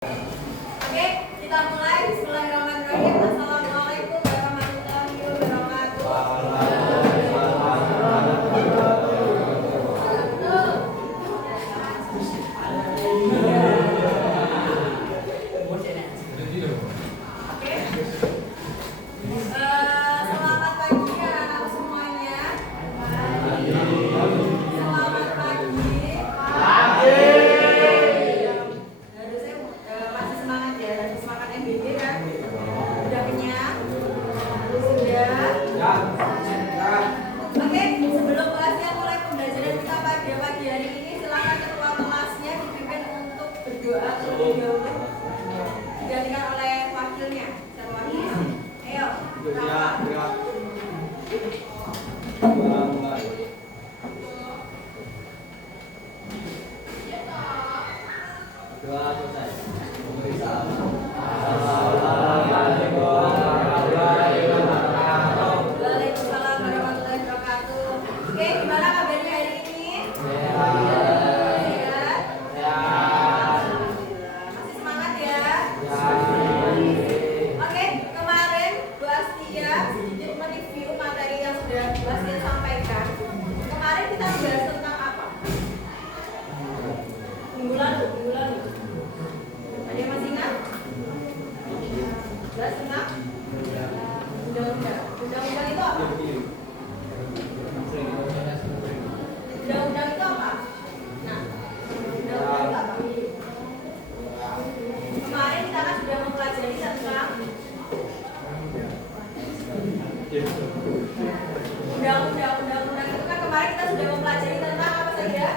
Oke, kita mulai. Bismillahirrahmanirrahim. Assalamualaikum warahmatullahi wabarakatuh. Oke. Selamat pagi anak semuanya. Selamat pagi. Masih semangat ya, semangat MBG kan? Udah kenyang? Sudah? Oke, sebelum kelasnya mulai pembelajaran kita pada pagi hari ini, silakan ketua kelasnya dipimpin untuk berdoa terlebih dahulu. Digantikan oleh wakilnya. Siapa wakilnya? Ayo, Kakak. Doa selesai. Waalaikumsalam warahmatullahi wabarakatuh. Oke, gimana kabarnya hari ini? Sehat? Alhamdulillah. Masih semangat ya? Oke, kemarin Bu Astia sedikit mereview materi yang sudah Bu Astia sampaikan. Kemarin kita membahas tentang apa? Minggu lalu. Ada yang masih ingat? Bahas tentang undang-undang. Undang-undang itu apa? Undang-undang itu apa? Nah, undang-undang itu apa? Kemarin kita kan sudah mempelajari tentang undang-undang itu kan kemarin kita sudah mempelajari tentang apa saja?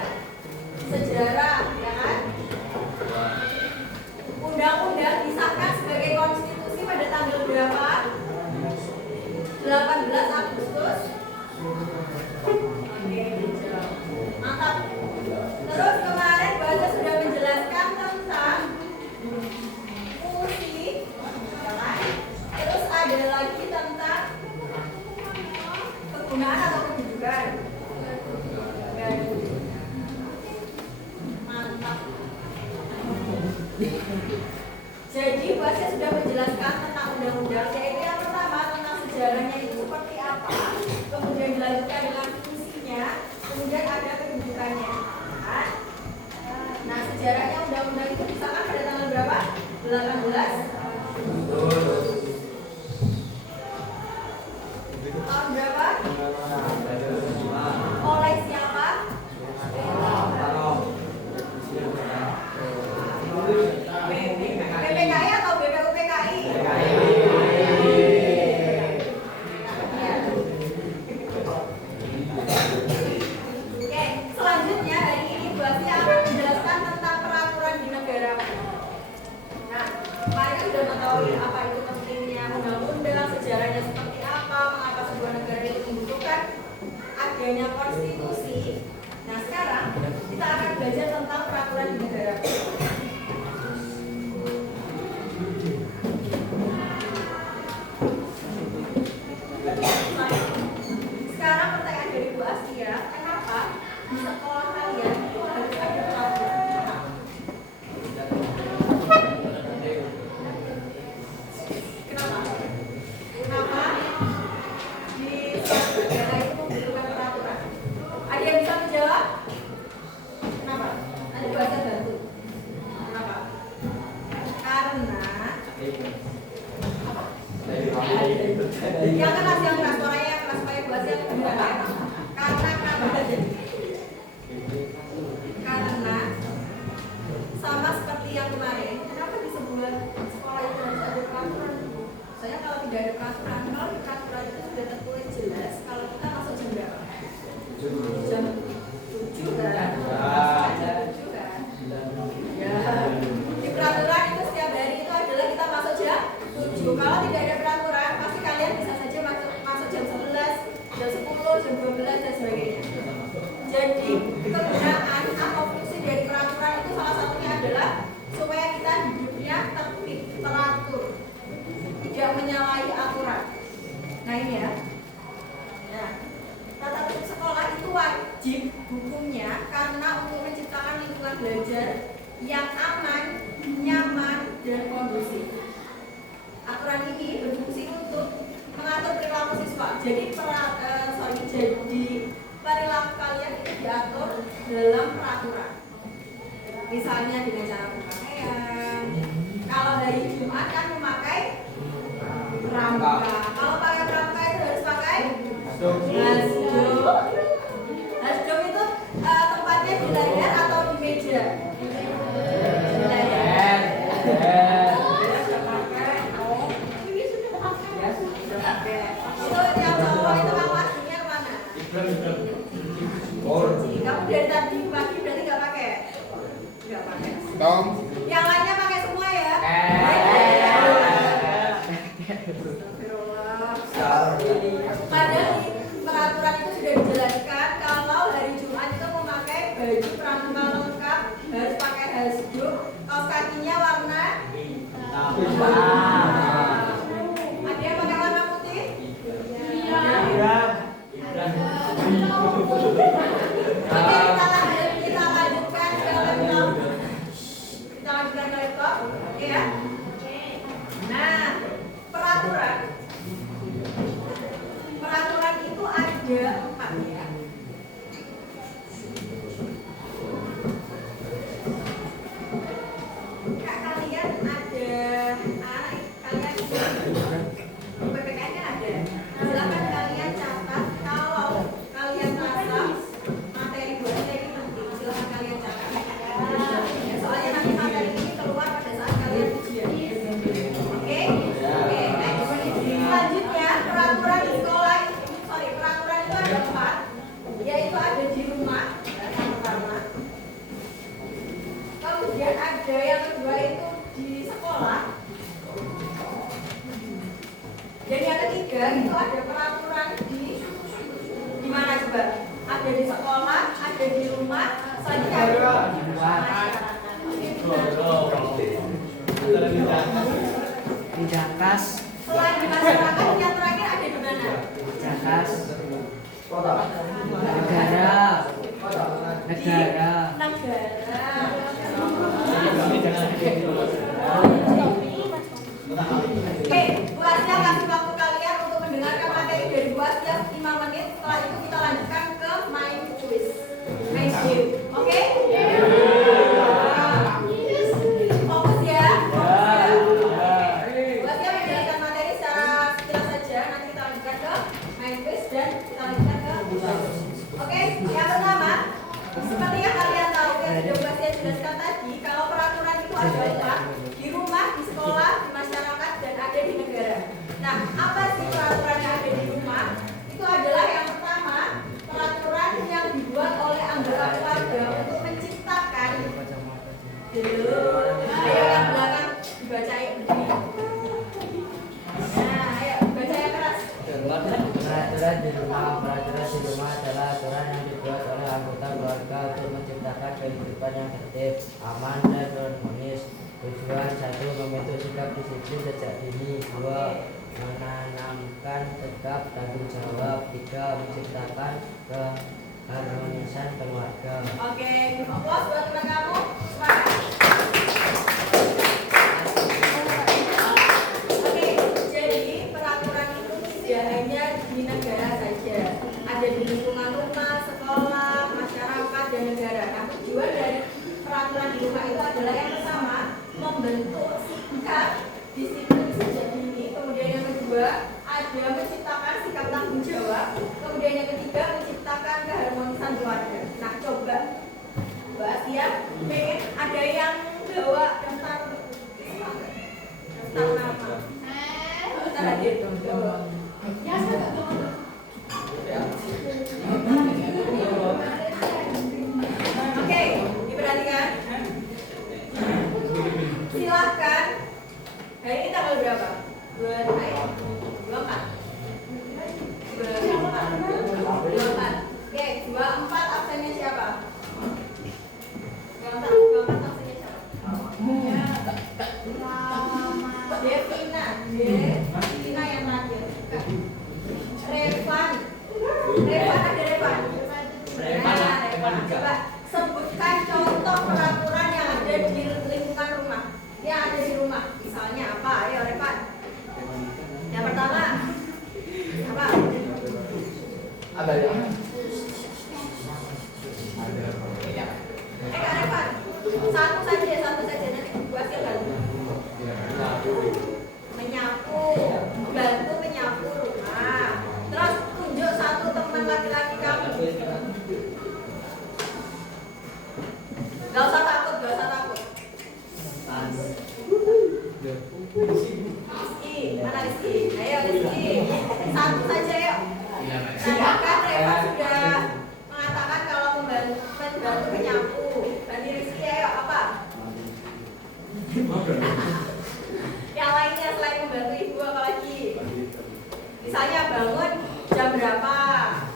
Sejarah, ya kan? Undang-undang disahkan sebagai konstitusi pada tanggal berapa? 18 Agustus. Oke, mantap. Terus kemarin bahasa sudah menjelaskan tentang fungsi, ya kan? Terus ada lagi tentang kegunaan atau kedudukan. Mantap. Jadi bahasa sudah menjelaskan tentang undang-undang, yaitu yang pertama tentang sejarahnya itu seperti apa, kemudian dilanjutkan dengan fungsinya, kemudian ada kedudukannya. Kan? Nah, sejarahnya undang-undang itu disahkan pada tanggal berapa? 18 tahun berapa? Oleh siapa? PPKI atau BPUPKI? Oke, selanjutnya hari ini Bu Astia akan menjelaskan tentang peraturan di negara. Nah, kemarin kan sudah mengetahui apa itu pentingnya undang-undang, sejarahnya seperti apa, mengapa sebuah negara itu membutuhkan adanya konstitusi. Nah, sekarang kita akan belajar tentang peraturan di negara. Sekarang pertanyaan dari Bu Astia, kenapa di sekolah kalian itu harus ada peraturan? Kenapa? Kenapa di suatu negara itu membutuhkan peraturan? Ada yang bisa menjawab? Kenapa? Ada Bu Astia bantu. Kenapa? Karena yang keras suaranya yang keras supaya Bu Astia kedengaran. Karena kenapa? Karena sama seperti yang kemarin, kenapa di sebuah sekolah itu harus ada peraturan? Soalnya kalau tidak ada peraturan, kalau di peraturan itu sudah tertulis jelas kalau kita masuk jam berapa? Jam 7 kan? Jam 7 kan? Ya. Di peraturan itu setiap hari itu adalah kita masuk jam 7. Kalau tidak ada peraturan, pasti kalian bisa saja masuk jam 11, jam 10, jam 12 dan sebagainya. Jadi kegunaan atau fungsi dari peraturan itu salah satunya adalah supaya kita hidupnya tertib, teratur, tidak menyalahi aturan. Nah ini ya. Nah, tata tertib sekolah itu wajib hukumnya karena untuk menciptakan lingkungan belajar yang aman, nyaman, Jadi jadi perilaku kalian itu diatur dalam peraturan. Misalnya dengan cara berpakaian. Kalau hari Jumat kan memakai pramuka. Kalau pakai pramuka itu harus pakai hasduk. Hasduk itu tempatnya di leher atau di meja? Di leher. Itu yang cowok itu kamu aslinya kemana? Kamu dari tadi pagi berarti nggak pakai? Nggak pakai. Yang lainnya pakai semua ya? Padahal di peraturan itu sudah dijelaskan kalau hari Jumat itu memakai baju pramuka lengkap, harus pakai hasduk, kaos kakinya warna ada yang pakai warna putih? Iya. Oke, kita lanjutkan ke laptop. Kita lanjutkan ke laptop, oke ya? Nah, peraturan itu ada 4 ya. Kak, kalian ada kalian PPKN kan ada. Silakan kalian catat kalau kalian merasa materi buat ini penting. Silakan kalian catat. Ya, soalnya nanti materi ini keluar pada saat kalian ujian. Oke? Oke, next. Selanjutnya peraturan di sekolah. Peraturan itu ada 4, yaitu ada di rumah yang pertama. Kemudian ada yang kedua itu di sekolah. Dan yang ketiga itu ada peraturan di mana coba? Ada di sekolah, ada di rumah, selanjutnya ada di masyarakat. Di Jakas. Selain di masyarakat, yang terakhir ada di mana? Jakas. Negara. Oke, Bu Asya kasih waktu kalian untuk mendengarkan materi dari Bu Asya 5 menit. Setelah itu kita lanjutkan ke main quiz, main game. Oke? Fokus ya. Bu Asya menjelaskan materi secara sekilas saja. Nanti kita lanjutkan ke main quiz dan kita lanjutkan ke oke, yang pertama, seperti yang kalian tahu yang sudah Bu Asya jelaskan tadi, kalau peraturan itu ada 4, di rumah, di sekolah, di masyarakat, dan ada di negara. Nah, apa sih peraturan yang ada di rumah? Itu adalah yang pertama, peraturan yang dibuat oleh anggota keluarga untuk menciptakan. Ayo yang belakang dibacain begini. Nah, ayo baca yang keras. Peraturan di rumah adalah aturan yang dibuat oleh anggota keluarga untuk menciptakan kehidupan yang tertib, aman, dan harmonis. Tujuan 1. Membentuk sikap disiplin sejak dini. 2. Menanamkan sikap tanggung jawab. 3. Menciptakan keharmonisan keluarga. Oke, aplaus buat teman kamu. Semangat. Oke, jadi peraturan itu tidak hanya di negara saja, ada di lingkungan rumah, sekolah, masyarakat, dan negara. Nah, tujuan dari peraturan di rumah itu adalah yang pertama, membentuk sikap disiplin sejak dini. Kemudian yang kedua, ada menciptakan sikap tanggung jawab. Kemudian yang ketiga, menciptakan keharmonisan keluarga. Nah, coba Mbak Asia pengen ada yang bawa daftar nama. Daftar hadir. Ya, oke, diperhatikan. Silahkan. Hari ini tanggal berapa? 24. Oke, 24 absennya siapa? 24 absennya siapa? Devina yang terakhir. Revan ada Revan. Coba sebutkan contoh peraturan yang ada di lingkungan rumah, yang ada di rumah. Misalnya apa? Ayo Revan. Yang pertama apa? Kak Revan, satu saja nanti Bu Asia bantu. Menyapu, bantu menyapu rumah. Terus tunjuk satu teman laki-laki kamu. Gak usah takut. Rizky, mana Rizky? Ayo Rizky, satu saja yuk. Kan Reva sudah mengatakan kalau membantu menyapu. Tadi Rizky ayo apa? Yang lainnya selain membantu ibu apa lagi? Misalnya bangun jam berapa?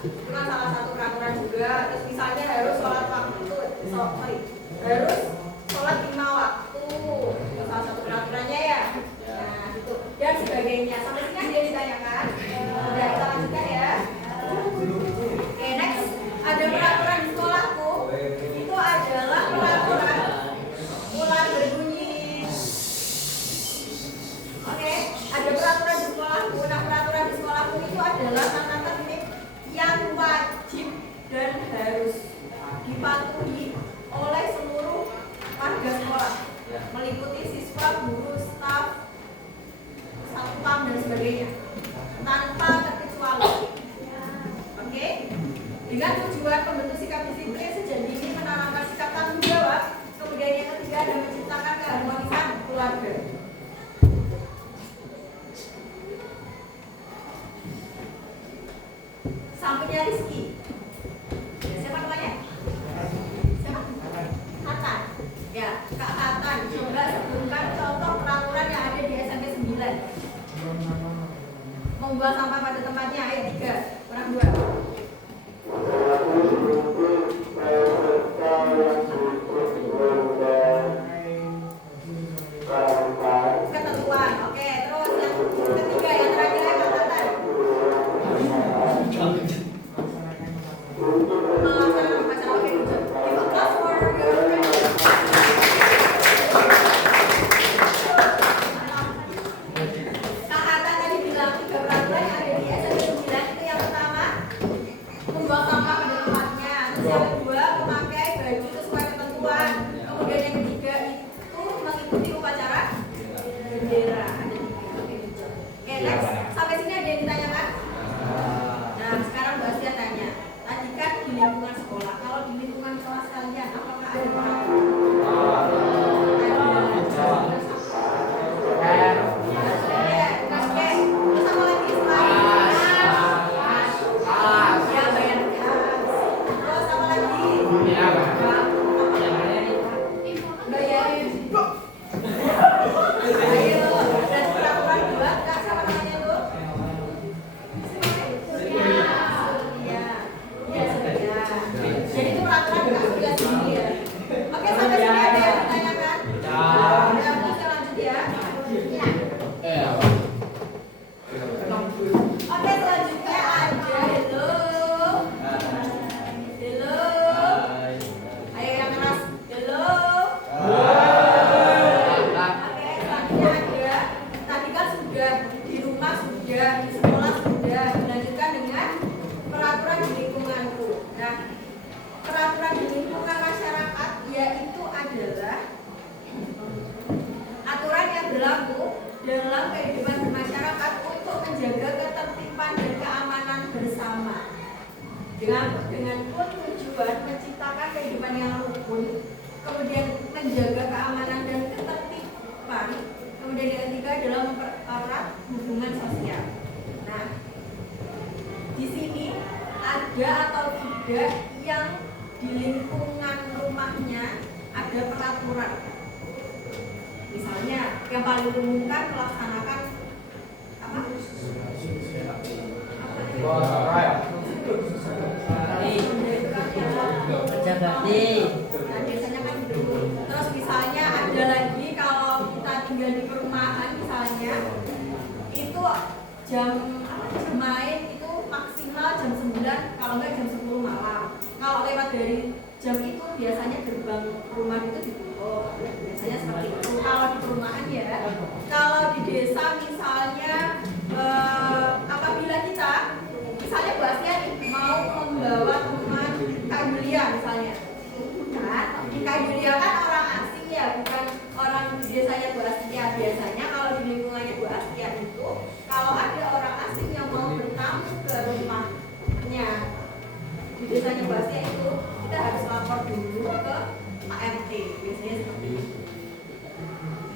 Itu kan salah satu peraturan juga. Terus misalnya harus sholat waktu, harus sholat 5 waktu. Itu salah satu peraturannya ya. Nah gitu. Dan sebagainya. Sampai sini kan dia ditanyakan. Udah kita lanjutkan ya. Oke, next ada peraturan di sekolahku. Itu adalah peraturan ular berbunyi. Oke, ada peraturan di sekolahku. Nah, peraturan di sekolahku itu adalah tata tertib yang wajib dan harus dipatuhi oleh seluruh warga sekolah, meliputi siswa, guru, staf, satpam dan sebagainya, tanpa terkecuali. Oke, dengan tujuan membentuk sikap disiplin sejak dini, menanamkan sikap tanggung jawab. Kemudian yang ketiga ada menciptakan keharmonisan keluarga. Sampainya Rizky. Siapa namanya? Siapa? Hatan. Ya, Kak Hatan. Coba sebutkan contoh peraturan yang ada di SMP 9. Membuang sampah pada tempatnya. Ayo 3, orang 2. Ketentuan. Oke, terus yang ketiga yang terakhir ya Kak Hatan. Melaksanakan upacara. Oke, good job. Give a clap for your friend. Kak Hatan tadi bilang 3 peraturan yang ada di SMP 9 itu yang pertama membuang sampah pada tempatnya. Terus yang kedua memakai baju sesuai ketentuan. Kemudian yang ketiga itu mengikuti upacara bendera. Ada 3. Oke, good job. Oke, next. Sampai sini ada yang ditanyakan? Nah, sekarang Mbak Asia tanya. Tadi kan di lingkungan sekolah. Kalau di lingkungan kelas kalian, apakah ada peraturan? Jadi itu peraturan Kak Surya sendiri ya. Oke, sampai sini ada yang ditanyakan? Ya, kita lanjut ya. Oke, selanjutnya ada hello. Ayo yang keras. Hello. Oke, selanjutnya ada. Tadi kan sudah di rumah sudah, di sekolah sudah. Dilanjutkan dengan peraturan di lingkunganku. Nah, peraturan di lingkungan masyarakat yaitu adalah aturan yang berlaku dalam kehidupan bermasyarakat untuk menjaga ketertiban dan keamanan bersama dengan pun tujuan menciptakan kehidupan yang rukun, kemudian menjaga keamanan dan ketertiban, kemudian yang ketiga adalah mempererat hubungan sosial. Nah, di sini ada atau tidak yang di lingkungan rumahnya ada peraturan. Misalnya yang paling umum kan melaksanakan apa? Kerja bakti. Nah, biasanya kan gitu. Terus misalnya ada lagi kalau kita tinggal di perumahan misalnya itu jam main itu maksimal jam 9, kalau enggak jam 10 malam. Kalau lewat dari jam itu biasanya gerbang rumah itu ditutup. Biasanya seperti itu kalau di perumahan ya. Kalau di desa misalnya apabila kita misalnya Bu Asia mau biasanya kalau di lingkungannya Bu Astia itu, kalau ada orang asing yang mau bertamu ke rumahnya di desanya Bu Astia itu, kita harus lapor dulu ke Pak RT, biasanya seperti itu.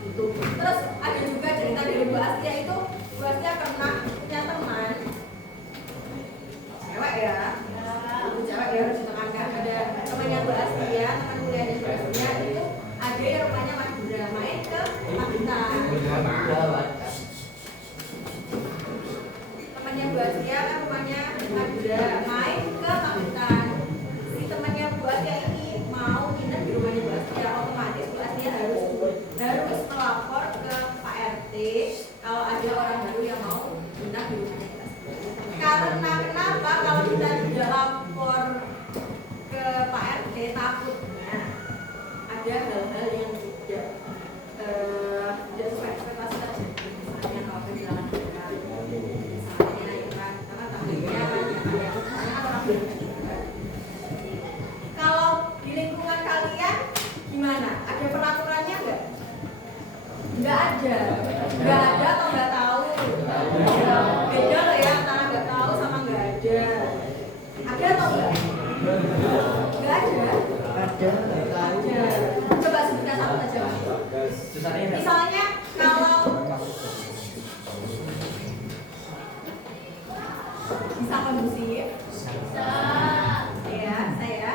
Gitu. Terus ada juga cerita dari Bu Astia itu, Bu Astia pernah punya teman cewek ya, itu cewek ya harus ditekankan. Ada temannya Bu Astia, teman kuliahnya Bu Astia itu ada yang rumahnya Madura, main ke Pacitan. Temannya Bu Astia kan rumahnya Madura, main ke Pacitan. Si temannya Bu Astia ini mau nginep di rumahnya Bu Astia, otomatis Bu Astia harus melapor ke Pak RT kalau ada orang baru yang mau nginep di rumahnya Bu Astia. Karena kenapa kalau kita tidak lapor ke Pak RT, takutnya ada hal-hal yang tidak sesuai ekspektasi terjadi. Misalnya kalau kehilangan barang, misalnya ya kan, karena takutnya banyak misalnya kan orang berbeda. Kalau di lingkungan kalian gimana? Ada peraturannya nggak? Nggak ada atau nggak tahu? Beda loh ya antara nggak tahu sama nggak ada. Ada atau nggak? Nggak ada. Ada. Coba sebutkan satu saja. Misalnya kalau bisa kondusif, ya saya.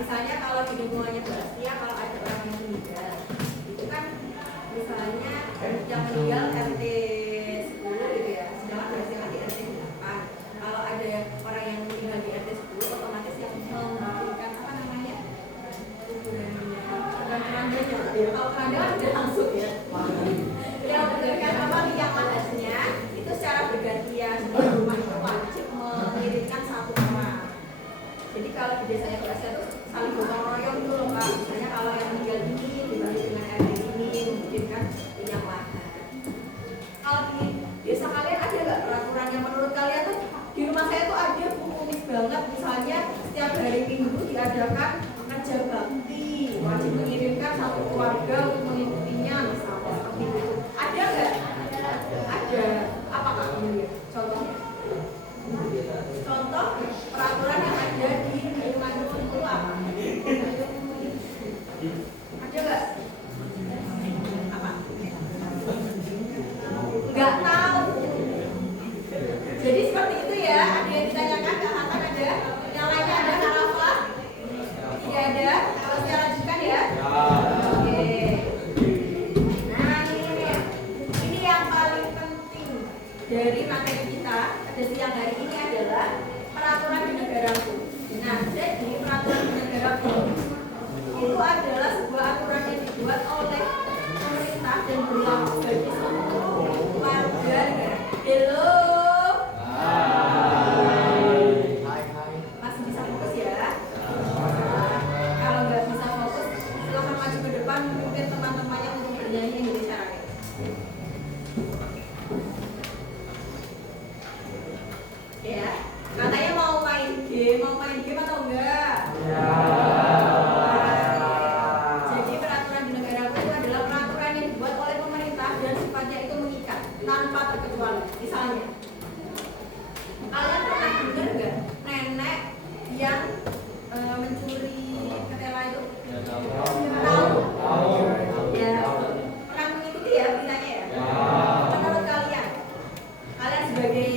Misalnya kalau di lingkungannya Bu Astia, kalau ada orang yang meninggal, itu kan misalnya yang meninggal RT 10 gitu ya, sedangkan Bu Astia kan di RT 8. Kalau ada orang yang meninggal di RT 10, otomatis yang memberikan apa namanya kuburannya, bukan kerandanya. Kalau keranda kan udah langsung ya. Yang memberikan apa yang lahasnya itu secara bergantian. Semua rumah itu wajib mengirimkan satu orang. Jadi kalau di desanya Bu Astia itu saling gotong royong gitu loh Kak. Misalnya kalau yang meninggal ini dibagi dengan RT ini, mungkin kan yang lahan. Kalau di desa kalian ada nggak peraturan yang menurut kalian tuh? Di rumah saya tuh ada unik banget. Misalnya setiap hari Minggu diadakan kerja bakti, wajib mengirimkan satu keluarga untuk mengikutinya, misalnya seperti itu. Ada nggak? Ada. Apa Kak? Contohnya? Contoh peraturan yang ada di lingkungan itu apa? Ada nggak? Apa? Nggak tahu. Jadi seperti itu ya. Ada yang ditanyakan? Kak Hasan ada? Yang lainnya ada? Harafa? Tidak ada? Kalau saya lanjutkan ya. Oke. Nah ini yang paling penting dari materi kita pada siang hari ini adalah peraturan di negaraku. Nah, jadi peraturan di negaraku itu adalah sebuah aturan yang dibuat oleh pemerintah dan berlaku bagi seluruh warga negara. Hello. Masih bisa fokus ya? Kalau nggak bisa fokus, silahkan maju ke depan. Mungkin teman-temannya untuk bernyanyi Indonesia Raya. Ya, katanya mau main game atau enggak? Jadi peraturan di negara itu adalah peraturan yang dibuat oleh pemerintah dan sifatnya itu mengikat tanpa terkecuali. Misalnya, kalian pernah dengar nggak nenek yang mencuri ketela itu? Tahu? Ya, pernah mengikuti ya beritanya ya? Menurut kalian sebagai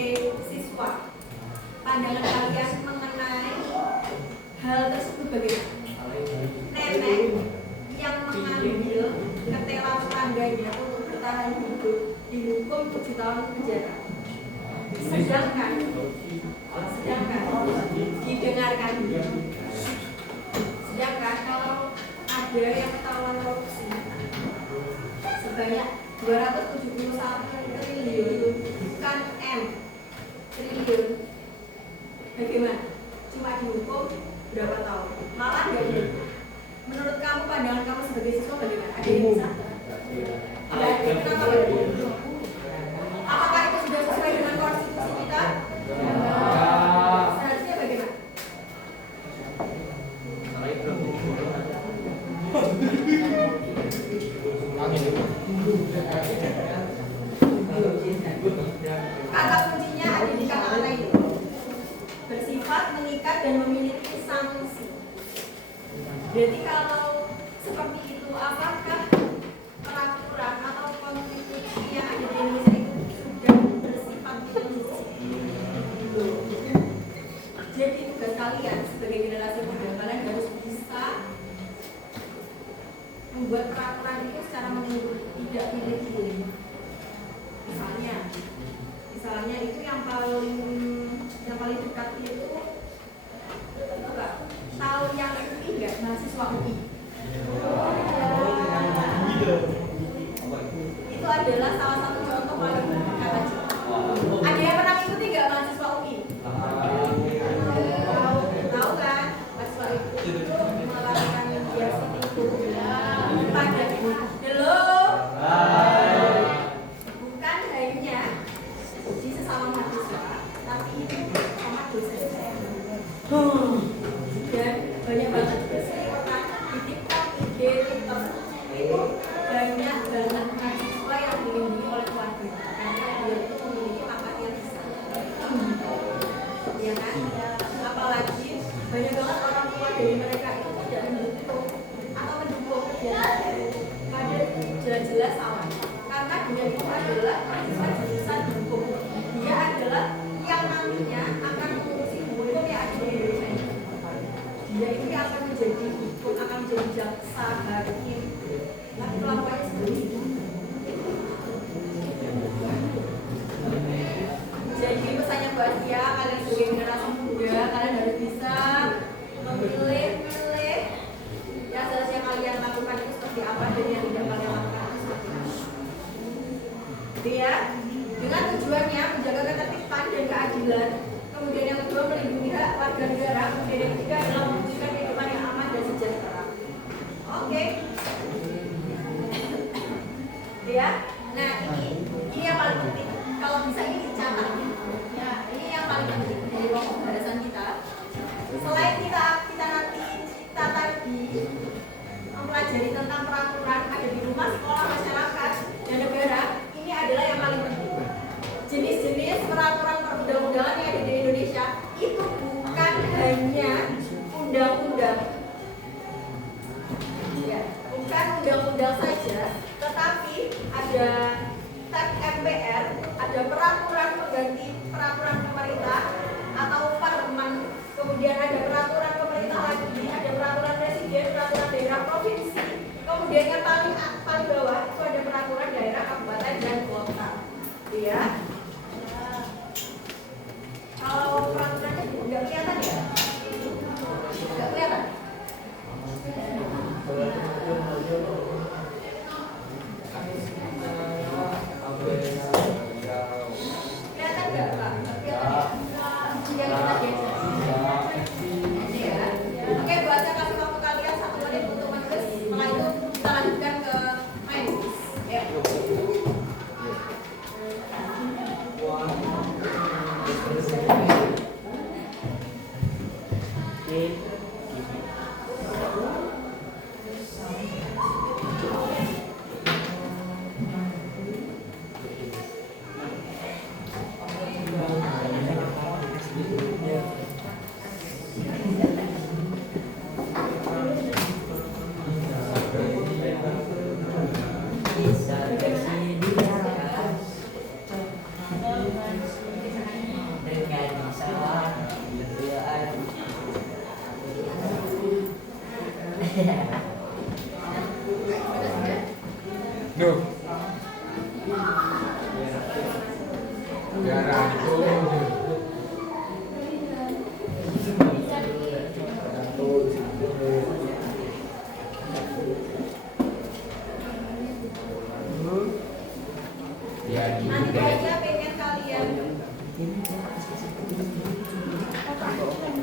siswa, pandangan kalian mengenai hal tersebut bagaimana? Nenek yang mengambil ketela tetangganya untuk bertahan hidup dihukum 7 tahun penjara. Sedangkan didengarkan. Sedangkan kalau ada yang ketahuan korupsi sebanyak 271 triliun, bukan M, triliun. Bagaimana? Cuma dihukum berapa tahun? Malah nggak dihukum. Menurut kamu, pandangan kamu sebagai siswa bagaimana? Ada yang bisa? Kenapa nggak dihukum? Apakah itu sudah sesuai dengan konstitusi kita? Seharusnya bagaimana? Kata kuncinya ada di kata-kata itu. Bersifat mengikat dan memiliki sanksi. Jadi kalau seperti itu, apakah peraturan atau konstitusi yang ada di Indonesia itu sudah bersifat sanksi? Jadi tugas kalian sebagai generasi muda, kalian harus bisa membuat peraturan itu secara menyeluruh, tidak pilih-pilih. Misalnya itu yang paling dekat itu enggak tahu yang UI enggak, mahasiswa UI. Itu adalah salah satu contoh paling dekat aja. Ada yang pernah ikuti enggak mahasiswa UI? Tahu kan? Mahasiswa itu melakukan kegiatan itu pada halo. Bukan hanya di sesama mahasiswa, tapi itu sama dosen. Dan banyak banget juga kan di TikTok, IG, Twitter itu banyak banget mahasiswa yang dilindungi oleh keluarga karena dia itu memiliki pangkat yang besar. Ya kan? Apalagi banyak banget orang tua dari mereka itu tidak mendukung atau mendukung kegiatan pada jelas-jelas salah. Karena dia itu adalah mahasiswa jurusan hukum. Dia adalah yang nantinya akan mengurusi hukum yang ada di Indonesia ini. Dia itu yang akan menjadi hukum, akan menjadi jaksa, hakim. Tapi kelakuannya seperti itu. Jadi pesannya buat dia, kalian sebagai generasi muda, kalian harus bisa memilih ya seharusnya kalian lakukan itu seperti apa dan yang tidak kalian lakukan itu seperti apa. Ya, dengan tujuannya menjaga ketertiban dan keadilan. Kemudian yang kedua melindungi hak warga negara. Kemudian yang ketiga adalah mewujudkan kehidupan yang aman dan sejahtera. Oke. Ya, nah ini yang paling penting. Kalau bisa ini dicatat. Ya, ini yang paling penting dari pokok bahasan kita. Selain kita nanti kita tadi mempelajari tentang peraturan ada di rumah, sekolah, masyarakat, dan negara. Ini adalah yang paling penting. Jenis-jenis peraturan perundang-undangan yang ada di Indonesia itu bukan hanya undang-undang, ya, bukan undang-undang saja, tetapi ada TAP MPR, ada peraturan pengganti peraturan pemerintah atau parlemen, kemudian ada peraturan pemerintah lagi, ada peraturan presiden, peraturan daerah provinsi, kemudian yang paling bawah itu ada peraturan daerah, kabupaten, dan kota. Ya. Kalau peraturannya nggak kelihatan ya? Nggak kelihatan? Kelihatan nggak Pak? Nggak kelihatan ya? Yang kita geser. Ini ya. Oke, buat saya kasih waktu kalian 1 menit untuk menulis. Setelah itu kita lanjutkan ke main. Ya. Nanti aja pengen kalian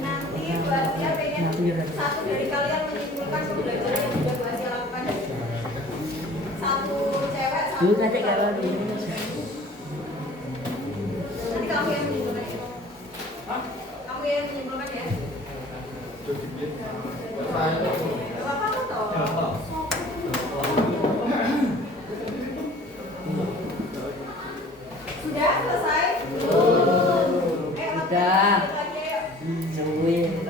nanti buat dia pengen satu dari kalian menyimpulkan pembelajaran yang sudah buat dia lakukan. Satu cewek, satu nanti kamu yang menyimpulkan ya. Kamu yang menyimpulkan ya. Apa toh? Sudah selesai? Belum. Sudah. Lagi ayo. Seruin.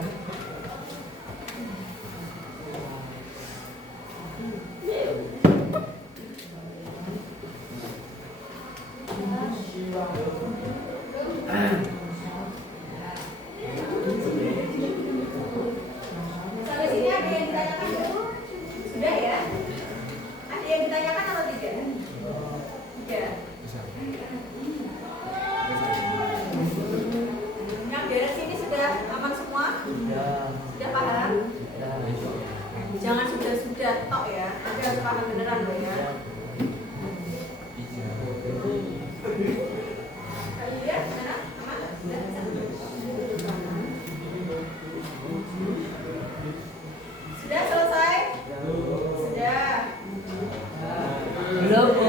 Sampai sini ada yang ditanyakan dulu? Sudah ya? Ada yang ditanyakan atau tidak? Tidak. Yang beres ini sudah aman semua? Sudah. Sudah paham? Sudah. Jangan sudah tok ya. Tapi harus paham beneran loh ya. Iya, mana? Aman? Sudah selesai? Sudah. Belum, Bu.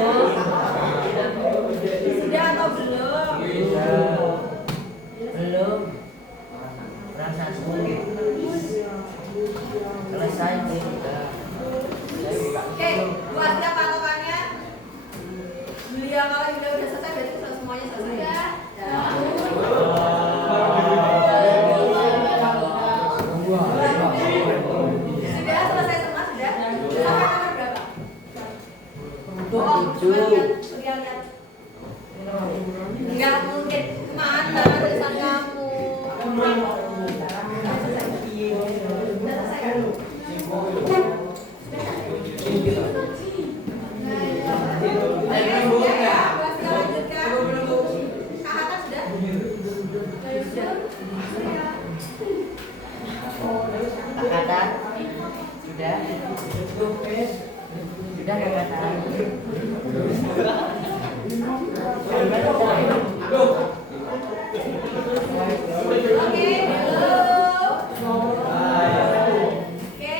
Sudah atau belum? Sudah. Belum. Kurang satu. Selesai nih. Sudah. Saya buka Oke, dulu. buat siapa patokannya? Beliau kalau udah selesai berarti semuanya selesai. Sudah selesai semua sudah. Sampai nomor berapa? Bohong, cuma lihat. Enggak mungkin mana tulisan kamu. Udah selesai kan? Kakak. Sudah. Sudah kakak. Oke,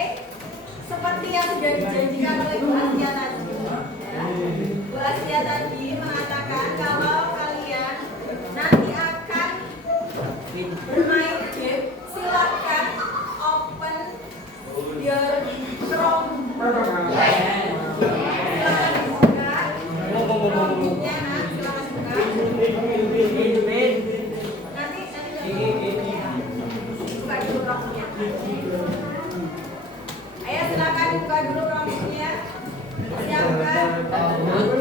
seperti yang sudah dijanjikan oleh Bu Astia tadi, ya. Bu Astia tadi mengatakan kalau kalian nanti akan bermain game, silakan open your Chrome. Silakan dibuka. Chromebooknya, silakan buka. Nanti buka dulu Chromebooknya. Ayo silakan buka dulu Chromebooknya. Siapkan.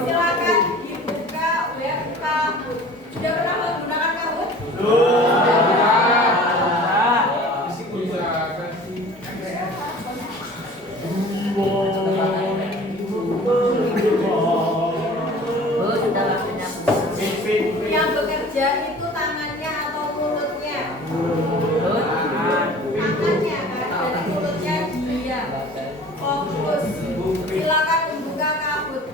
Silakan dibuka web Kahoot. Sudah pernah menggunakan Kahoot? Bu, sudah waktunya. Yang bekerja itu tangannya atau mulutnya? Terus. Tangannya kan, dari mulutnya dia. Fokus. Silakan membuka Kahoot.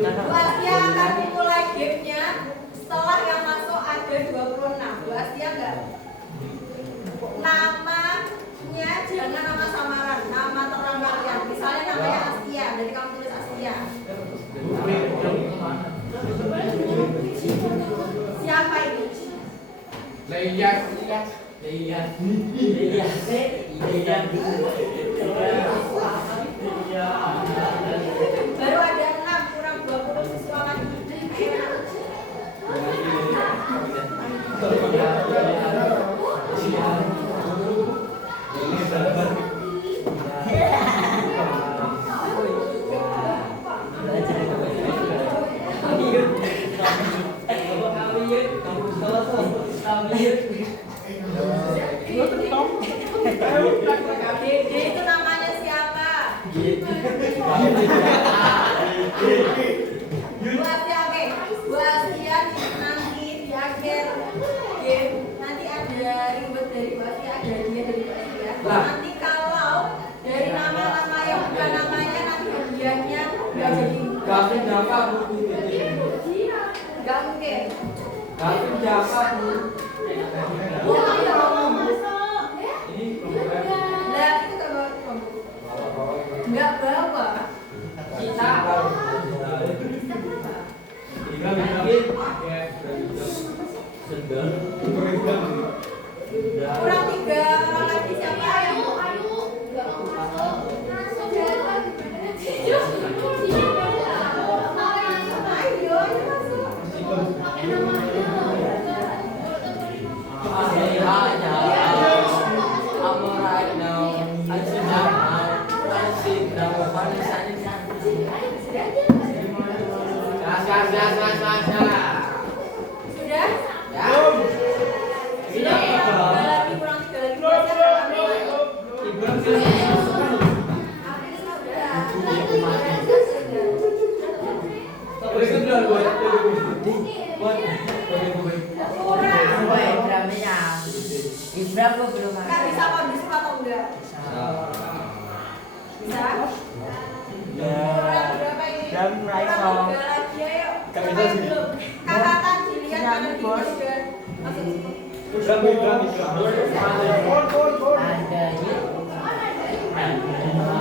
Bu Astia akan memulai gamenya setelah yang masuk ada 26. Bu Astia enggak? Namanya jangan nama samaran, nama terang kalian. Misalnya namanya Astia, jadi kamu tulis Astia. Siapa ini? Baru ada 6 kurang 20 siswa lagi. Dede itu namanya siapa? Bu Astia, oke. Bu Astia nanti di akhir game nanti ada ada ribet dari pasti ada dia dari pasti ya. Nanti kalau dari nama-nama yang bukan namanya nanti hadiahnya nggak jadi. Gavin Jaka Bu. Nggak mungkin. Gavin Jaka Bu. Ini program. Nah itu nggak bawa kamu. Nggak bawa. Kita. Kurang 3 orang lagi siapa yang ayo masuk. Sudah? Sudah? Tiga lagi kurang 3 lagi. Ibram kok belum Kan bisa kondisi atau enggak? Bisa? Kurang berapa ini? Jam Raiso. Kurang 3 lagi ayo. Siapa yang belum? Kakatan dilihat kanan kiri sudah. Masuk sini. ada yuk.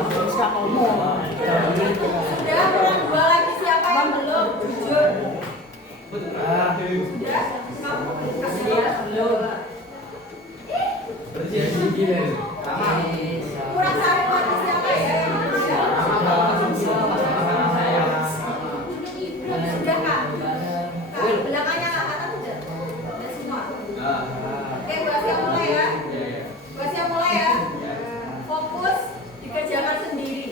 Bisa ngomong. Sudah kurang 2 lagi siapa yang belum? Jujur. Sudah? Kamu kasih lihat belum? Kurang 1 lagi siapa ya yang belum? Sudah kak? Kak, belakangnya kakatan sudah? Sudah semua? Oke, gua siap mulai ya. Gua siap mulai ya. Fokus dikerjakan sendiri.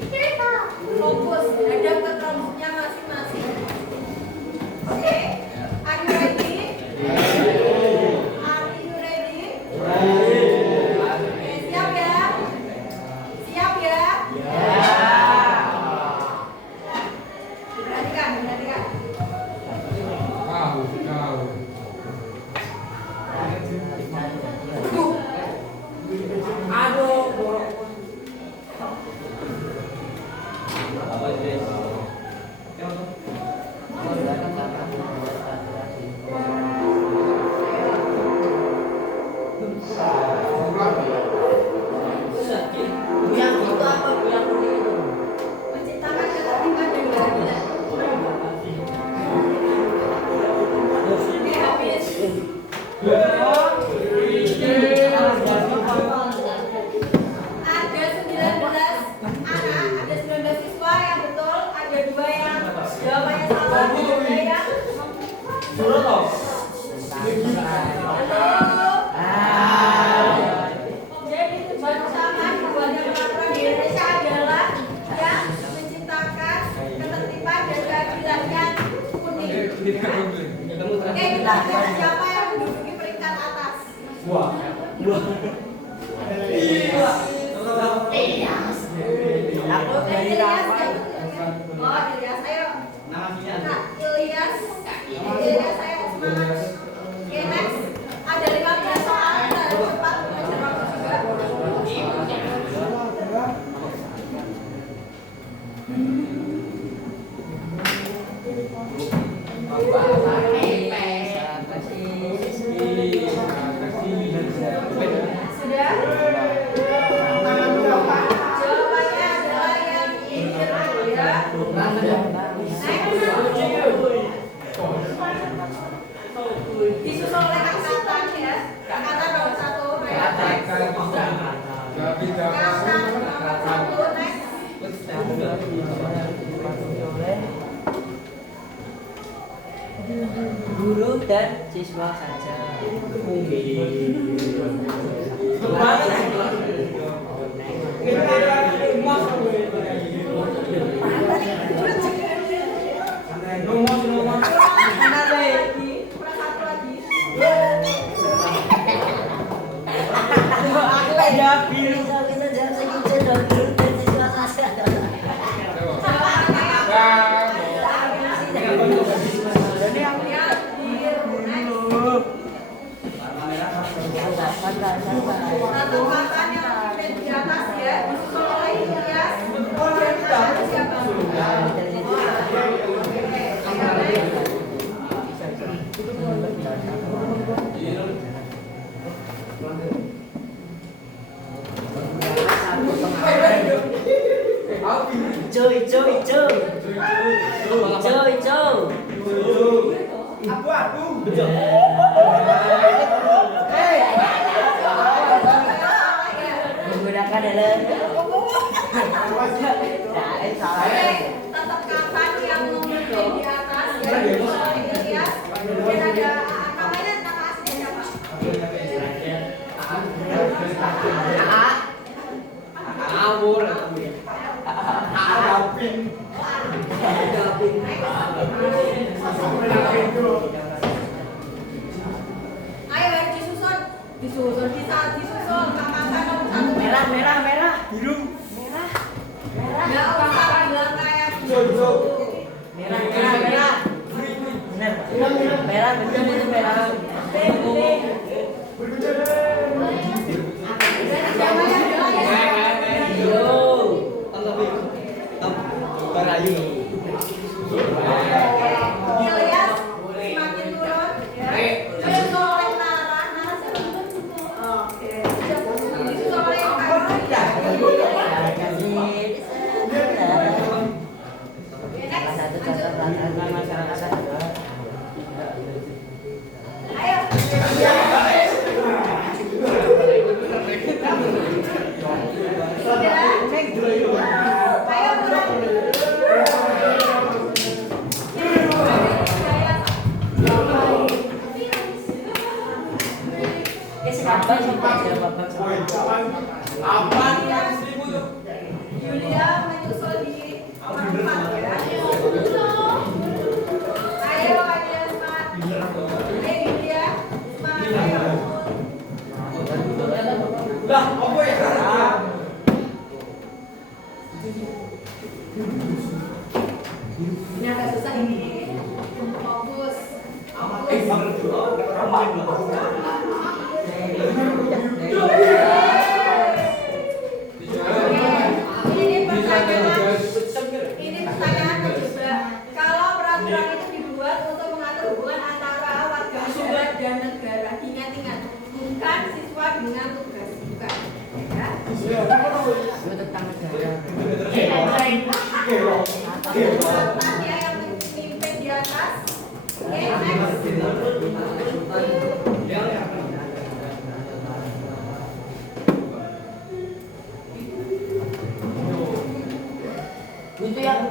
Fokus hadap ke trompetnya masing-masing. Oke? Are you ready? Are you ready? Oke, siap ya? Siap ya? Perhatikan, perhatikan. Menciptakan ketertiban dan keadilan. Oke, habis. Ada 19 anak, ada 19 siswa yang betul, ada 2 yang jawabannya salah, ada yang halo. Jadi tujuan utama dibuatnya peraturan di Indonesia adalah yang menciptakan ketertiban dan keadilan yang unik. Oke, kita lihat siapa yang menduduki peringkat atas. Aku dari Ilyas, Rafa. ya? Oh, Ilyas, ayo. Kak, Ilyas. Ilyas, ayo semangat. Oke, next. Ada 15 soal, kita harus cepat mengejar waktu juga. Sudah? Jawabannya adalah yang ini ya. Disusul oleh kakatan ya. Kakatan nomor 1, next. Kakatan nomor 1, next. Guru dan siswa saja. Kurang 1 lagi. Aku ada biru kita jangan segitu dong guru dan siswa saja. Yang biru, next. Satu papan yang memimpin di atas ya, disusul oleh Ilyas. Dan ada siapa? Menggunakan dalam Tetap kapan yang memimpin di atas ya, disusul oleh Ilyas. Dan ada namanya, nama aslinya siapa? Awur. Ayo disusun, disusun papasan nomor 1 merah. Biru. nggak usah bilang kayak Merah. Benar. Merah betul itu merah. siapa yang bilang ya? Ilyas semakin turun ya. Disusul oleh Nara siapa? Oke. Disusul oleh yang paling Ayo. Ayo mulai. Julia menyusul di nomor 4 ya. Ayo Julia semangat. Ayo Julia semangat. Ayo. Lah, apa ya? Ini agak susah ini. Fokus. Ini pertanyaan coba. Kalau peraturan itu dibuat untuk mengatur hubungan antara warga negara dan negara, ingat-ingat, bukan siswa dengan tugas, bukan. Ya. Itu tentang negara. Papannya yang memimpin di atas. Oke, next. Itu yang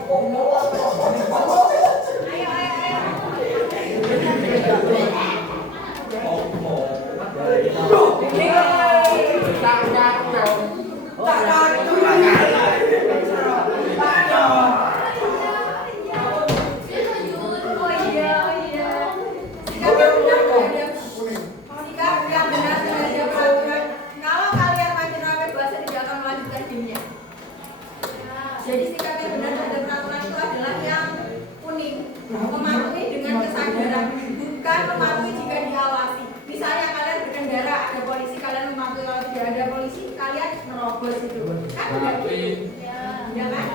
Sikap yang benar terhadap peraturan. Kalau kalian makin ramai bahasa tidak akan melanjutkan gamenya. Jadi sikap yang benar terhadap peraturan itu adalah yang kuning, mematuhi dengan kesadaran, bukan mematuhi jika diawasi. Misalnya kalian berkendara, ada polisi, kalian mematuhi. Kalau tidak ada polisi, kalian merobos itu. Kan udah ya kan?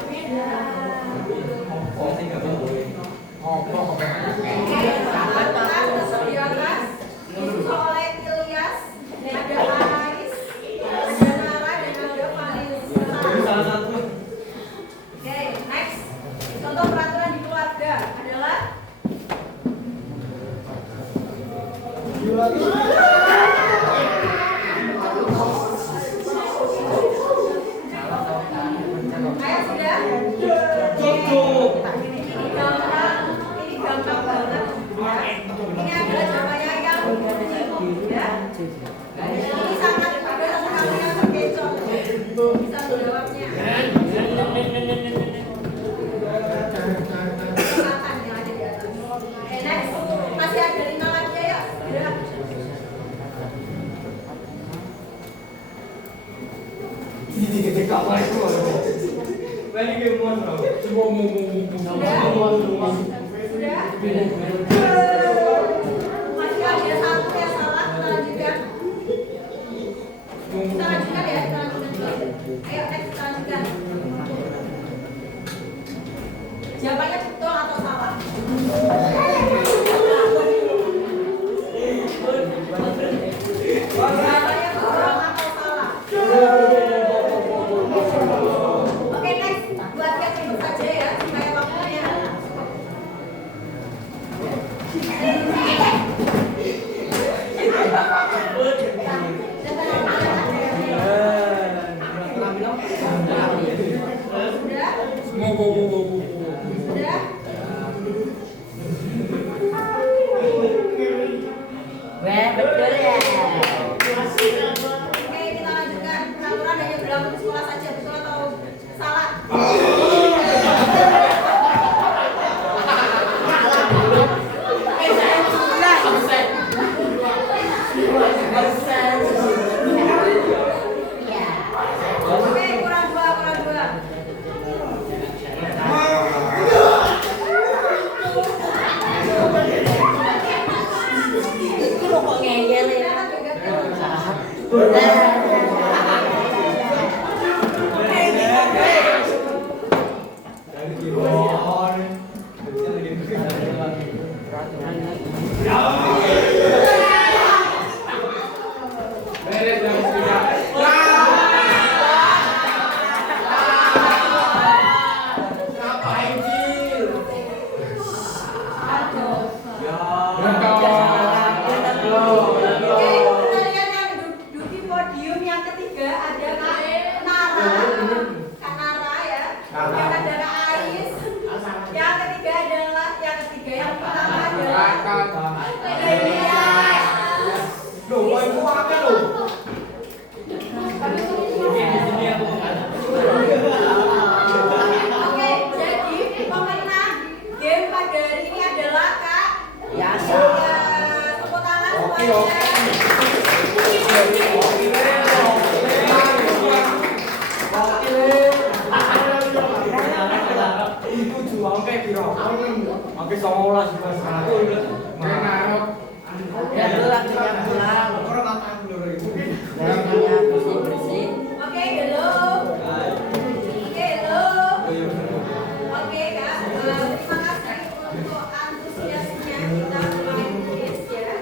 Tetap di atas, disusul oleh Ilyas, ada Anais, ada Nara, dan ada Valisa. Oke, next. Contoh peraturan di keluarga adalah ayo sudah. Ini gampang banget. Ya. Ini adalah jawabannya yang ya. Ini sangat mudah sekali yang terkecoh. Bisa menjawabnya. Kesempatan yang ada di atas. Oke, next. Masih ada 5 lagi ya, segera. Sudah? Masih ada satu yang salah, kita lanjutkan. Oke, kalian yang duduk di podium yang ketiga ada Kak Nara ya. Kemudian ada Kak Ais. Yang ketiga yang pertama adalah Delia. Oke, jadi pemenang game pada hari ini adalah Kak Yasya. Tepuk tangan semuanya. Itu jual kayak piro? Oke, 19 Ya itu langsung pulang. Orang matang dulu itu. Langsungnya bersih-bersih. Oke, hello. Oke, hello. Oke, Kak. Terima kasih untuk antusiasnya kita main quiz ya.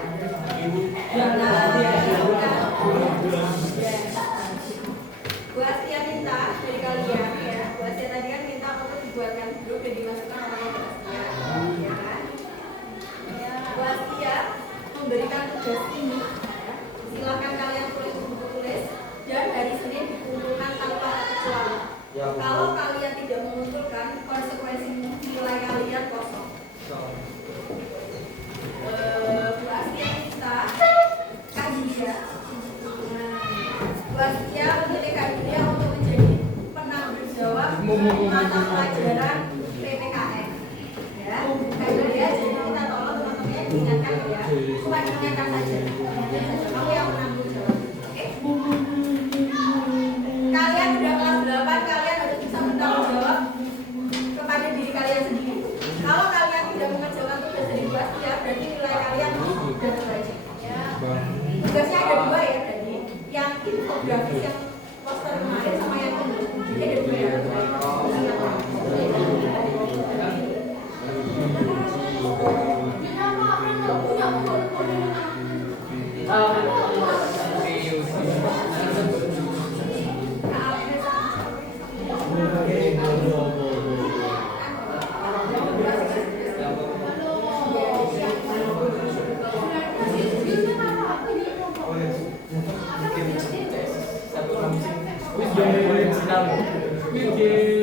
Bu Astia minta dari kalian ya. Bu Astia tadi kan minta untuk dibuatkan grup dan dimasukkan orang Bu Astia, ya kan? Bu Astia memberikan tugas ini. Ya. Silakan kalian tulis di buku tulis dan hari Senin dikumpulkan tanpa kecuali. Kalau kalian tidak mengumpulkan, konsekuensi nilai kalian kosong. Bu Astia minta Kak Yulia. Bu Astia memilih Kak Yulia untuk menjadi penanggung jawab mata pelajaran PPKN. Ya, Kak Yulia, jadi kita tolong teman-teman diingatkan ya. Cuma diingatkan saja. Kamu yang menanggung jawab. Oke? Kalian sudah kelas 8, kalian harus bisa bertanggung jawab kepada diri kalian sendiri. Kalau kalian tidak mengerjakan tugas dari Bu Astia, berarti nilai kalian sudah terbaca. Tugasnya ada dua ya tadi, yang infografis yang poster kemarin sama yang ini. Jadi ada dua ya.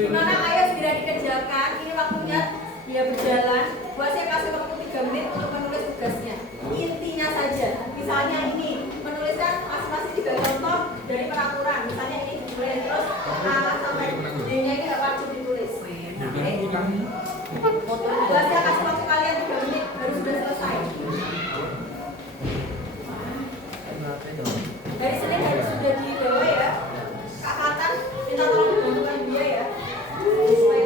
Gimana, ayo segera dikerjakan. Ini waktunya dia berjalan. Buat saya kasih waktu 3 menit untuk menulis tugasnya. Intinya saja. Misalnya ini menuliskan masing-masing 3 contoh dari peraturan. Misalnya ini ditulis terus A sampai D-nya ini nggak wajib ditulis. Buat saya kasih waktu kalian 3 menit baru sudah selesai. Dari Senin harus sudah di bawah ya. Kak Katan minta tolong dibantukan dia ya. Supaya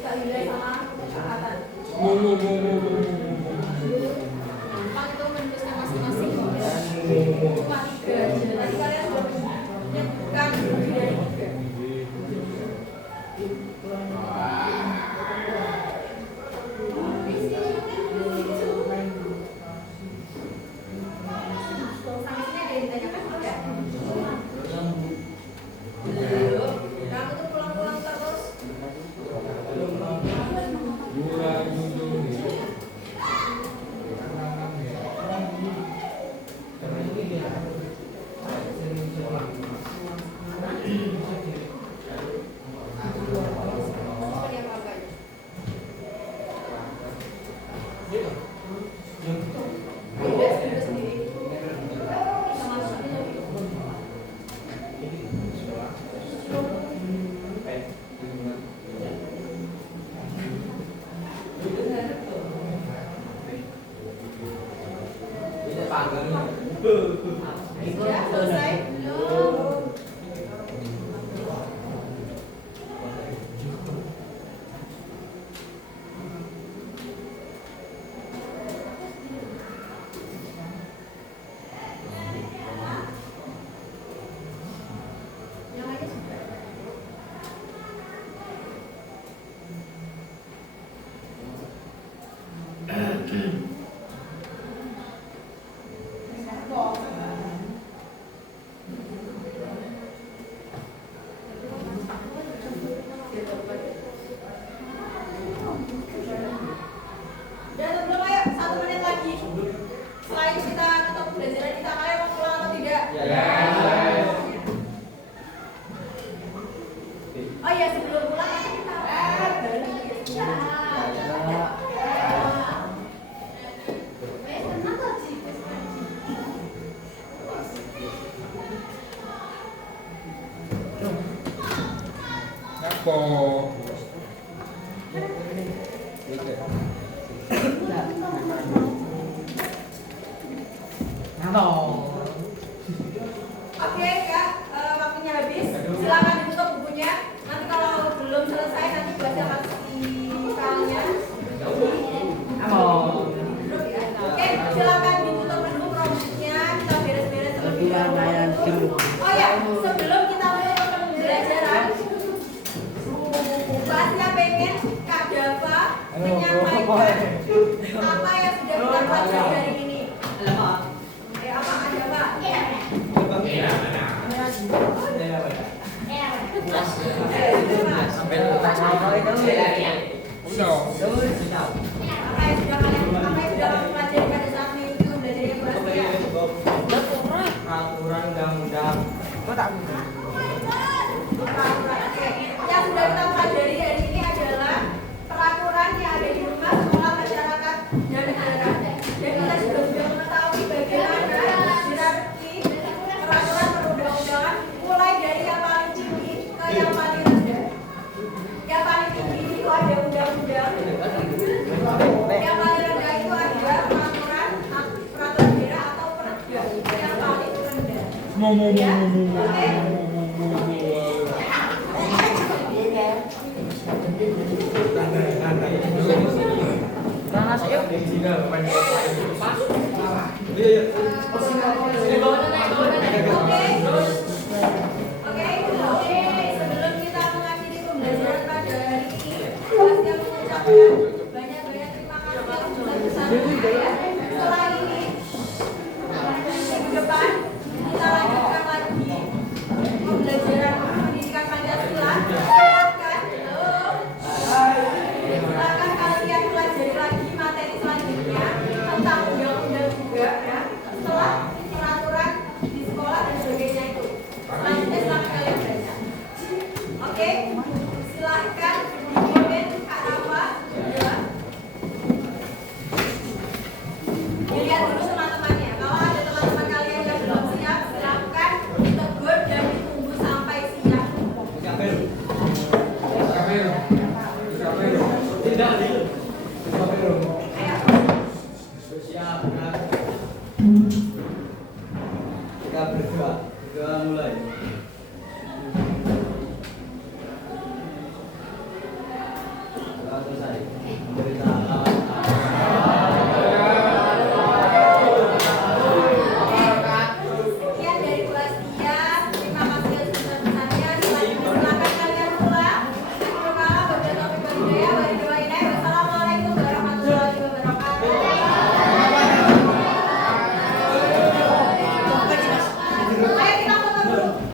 Kak Yulia sama Kak Katan. Gampang itu menulisnya masing-masing. Cuma 3 aja. Tadi kalian sudah menyebutkan lebih dari 3. Sanksinya ada yang ditanyakan tidak? Belum. Kamu tuh pulang-pulang terus. Seperti apa-apa ya? Bebas sendiri. Sama sekali. Ya, selesai. Belum. Oh ya, sebelum pulang nanti kita bareng ya. Apa? Oke Kak, waktunya habis. Silakan ditutup bukunya. Nanti kalau belum selesai nanti baca pastikalnya. Duduk ya. Oke, silakan ditutup dulu produknya. Kita beres-beres terlebih dahulu. Oh ya, sebelum kita mulai pembelajaran, Pasnya pengen Kak Dava menyampaikan apa yang sudah kita pelajari hari ini. Ya, apa Kak Dava? Apa yang sudah kamu pelajari pada saat mengikuti pembelajaran Pasnya? Peraturan undang-undang. Peraturan. Oke. Yang sudah kita pelajari hari ini adalah peraturan yang ada di rumah, sekolah, masyarakat, dan negara. Dan kita juga sudah mengetahui bagaimana hierarki peraturan perundang-undangan mulai dari yang paling tinggi ke yang paling rendah. Yang paling tinggi itu ada undang-undang. Yang paling rendah itu ada peraturan daerah atau perda. Yang paling rendah. Ya. Oke. Oke, sebelum kita mengakhiri pembelajaran pada hari ini, saya mengucapkan banyak-banyak terima kasih yang besar-besarnya ya. Setelah ini, minggu depan kita lanjutkan lagi pembelajaran pendidikan Pancasila. Silakan kalian pelajari lagi materi selanjutnya tentang undang-undang juga ya. Setelah peraturan di sekolah dan sebagainya itu. Selanjutnya silakan kalian baca. Oke, silakan dipimpin Kak Rafa. Ya. Dilihat dulu teman-temannya. Kalau ada teman-teman kalian yang belum siap, silakan ditegur dan ditunggu sampai siap. Kita berdoa mulai. Doa selesai. Berita